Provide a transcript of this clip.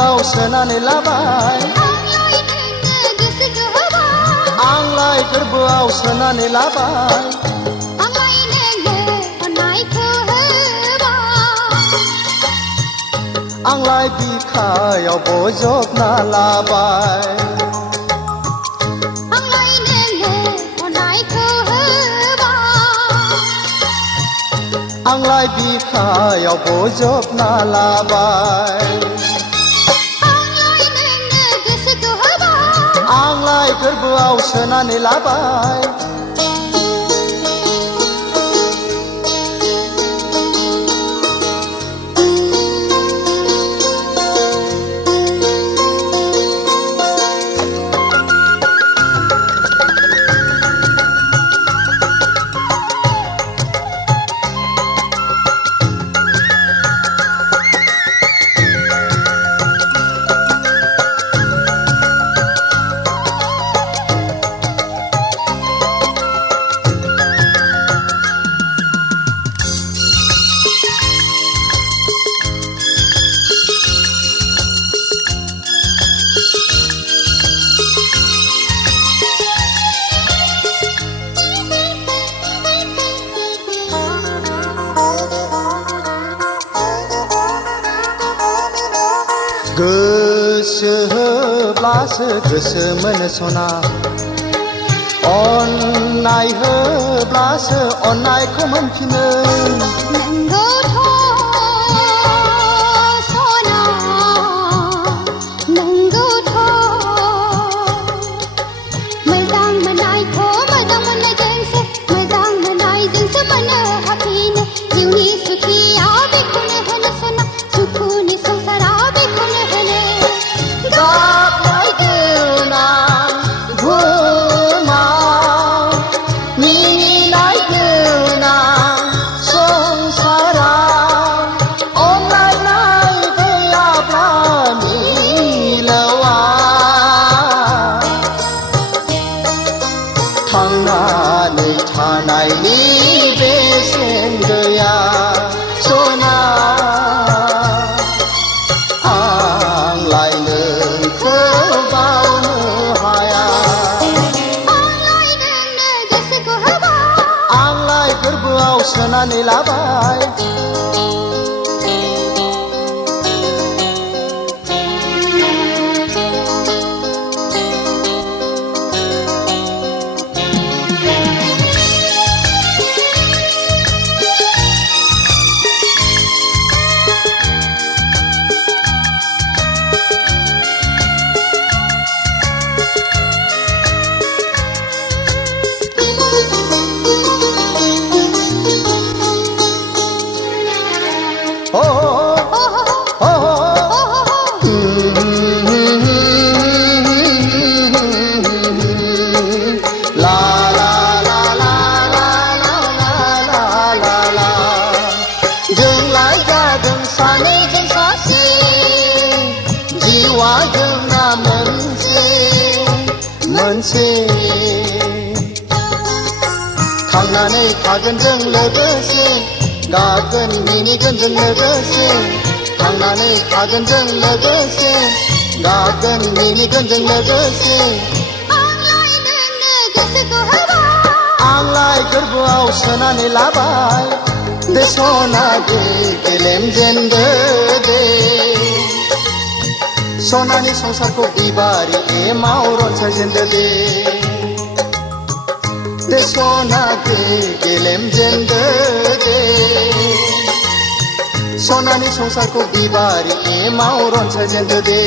गोरबोआव सोनानै लाबाय आंलाय गोरबोआव सोनानै लाबाय आंलाय बिखायाव बजबना लाबाय आंलाय बिखायाव बजबना लाबाय आंलाय गोरबोआव सोनानै लाबाय गोसो होब्लासो गोसो मोनो सना अननाय होब्लासो अननायखौ मोनफिनो थांनानै थानायनि बेसेन गैया सना आंलाय नोंखौ बावनो हाया आंलाय गोरबोआव सोनानै लाबाय मोनसे थांनानै थागोन जों लोगोसे गागोन मिनिगोन जों लोगोसे थांनानै थागोन जों लोगोसे गागोन मिनिगोन जों लोगोसे आंलाय गोरबोआव सोनानै लाबाय बे सना गेलेम जेनदो दे सनानि संसारखौ बिबारि एमाव रनसायजेनदो दे सना गेलेम जेनदो दे सनानि संसारखौ बिबारि एमाव रनसायजेनदो दे